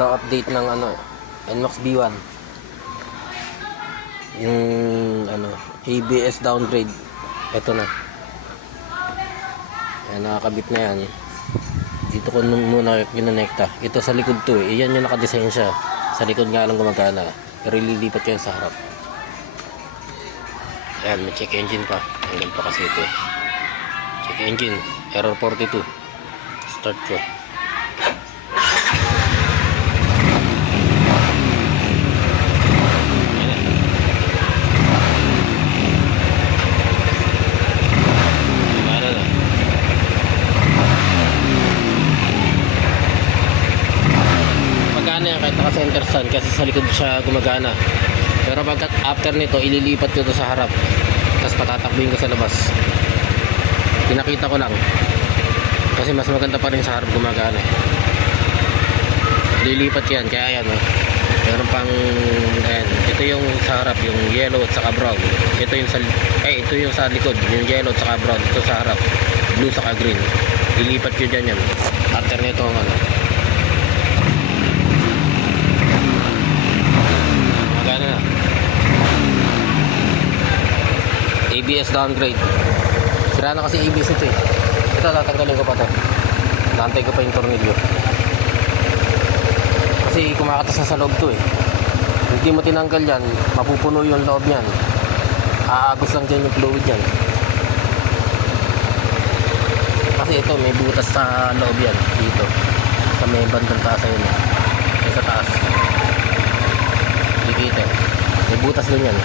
ka-update ng NMAX B1, yung ABS downgrade. Ito na, yan, nakakabit na yan. Dito ko muna kinonekta. Ito sa likod to eh. Yan yung nakadesign siya. Sa likod nga lang gumagana, pero ililipat ko yan sa harap. Yan, may check engine pa. Hanggang pa kasi ito. Check engine, error 42. Start ko. Magana yan kahit naka center stand kasi sa likod siya gumagana. Pero pag after nito ililipat ko ito sa harap, tapos patatakbuhin ko sa labas. Pinakita ko lang kasi mas maganda pa rin sa harap gumagana. Lilipat yan, kaya yan meron pang ayan, ito yung sa harap, yung yellow at saka brown. Ito yung sa likod, yung yellow at saka brown. Ito sa harap, blue saka green. Lilipat ko dyan yan after nito magana na. ABS downgrade. Sira na kasi ABS ito eh. Ito tatanggalin ko pa to. Nantay ko pa yung tornilyo kasi kumakatas na sa loob to eh. Hindi mo tinanggal yan, mapupuno yung loob yan. Aagos lang dyan yung fluid yan. Kasi ito may butas sa loob yan. Dito sa may bandang taas yun eh. Sa taas dikita may butas din yan.